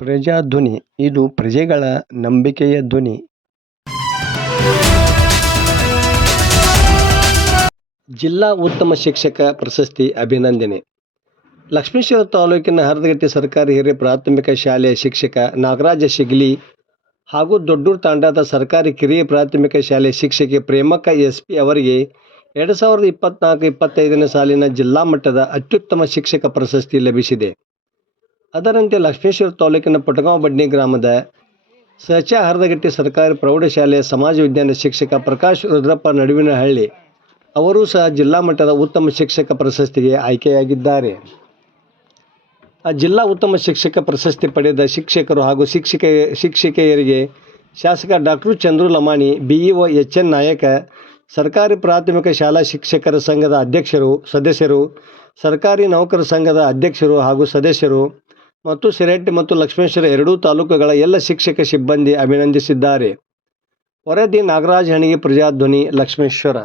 ಪ್ರಜಾಧ್ವನಿ ಇದು ಪ್ರಜೆಗಳ ನಂಬಿಕೆಯ ಧ್ವನಿ. ಜಿಲ್ಲಾ ಉತ್ತಮ ಶಿಕ್ಷಕ ಪ್ರಶಸ್ತಿ ಅಭಿನಂದನೆ. ಲಕ್ಷ್ಮೇಶ್ವರ ತಾಲೂಕಿನ ಹರದಗಟ್ಟಿ ಸರ್ಕಾರಿ ಹಿರಿಯ ಪ್ರಾಥಮಿಕ ಶಾಲೆಯ ಶಿಕ್ಷಕ ನಾಗರಾಜ ಶಿಗ್ಲಿ ಹಾಗೂ ದೊಡ್ಡೂರು ತಾಂಡಾದ ಸರ್ಕಾರಿ ಕಿರಿಯ ಪ್ರಾಥಮಿಕ ಶಾಲೆಯ ಶಿಕ್ಷಕಿ ಪ್ರೇಮಕ್ಕ SP ಅವರಿಗೆ 2024-25ನೇ ಸಾಲಿನ ಜಿಲ್ಲಾ ಮಟ್ಟದ ಅತ್ಯುತ್ತಮ ಶಿಕ್ಷಕ ಪ್ರಶಸ್ತಿ ಲಭಿಸಿದೆ. ಅದರಂತೆ ಲಕ್ಷ್ಮೇಶ್ವರ ತಾಲೂಕಿನ ಪಟಗಾಂವ ಬಡ್ನಿ ಗ್ರಾಮದ ಸಚ ಹರದಗಟ್ಟಿ ಸರ್ಕಾರಿ ಪ್ರೌಢಶಾಲೆಯ ಸಮಾಜ ವಿಜ್ಞಾನ ಶಿಕ್ಷಕ ಪ್ರಕಾಶ್ ರುದ್ರಪ್ಪ ನಡುವಿನಹಳ್ಳಿ ಅವರೂ ಸಹ ಜಿಲ್ಲಾ ಮಟ್ಟದ ಉತ್ತಮ ಶಿಕ್ಷಕ ಪ್ರಶಸ್ತಿಗೆ ಆಯ್ಕೆಯಾಗಿದ್ದಾರೆ. ಜಿಲ್ಲಾ ಉತ್ತಮ ಶಿಕ್ಷಕ ಪ್ರಶಸ್ತಿ ಪಡೆದ ಶಿಕ್ಷಕರು ಹಾಗೂ ಶಿಕ್ಷಕಿಯರಿಗೆ ಶಾಸಕ doctor Chandru Lamani, BEO HN ನಾಯಕ, ಸರ್ಕಾರಿ ಪ್ರಾಥಮಿಕ ಶಾಲಾ ಶಿಕ್ಷಕರ ಸಂಘದ ಅಧ್ಯಕ್ಷರು, ಸದಸ್ಯರು, ಸರ್ಕಾರಿ ನೌಕರ ಸಂಘದ ಅಧ್ಯಕ್ಷರು ಹಾಗೂ ಸದಸ್ಯರು ಮತ್ತು ಶಿರಹಟ್ಟಿ ಮತ್ತು ಲಕ್ಷ್ಮೇಶ್ವರ ಎರಡೂ ತಾಲೂಕುಗಳ ಎಲ್ಲ ಶಿಕ್ಷಕ ಸಿಬ್ಬಂದಿ ಅಭಿನಂದಿಸಿದ್ದಾರೆ. ವರದಿ ನಾಗರಾಜ ಹಣಿಗೆ, ಪ್ರಜಾಧ್ವನಿ, ಲಕ್ಷ್ಮೇಶ್ವರ.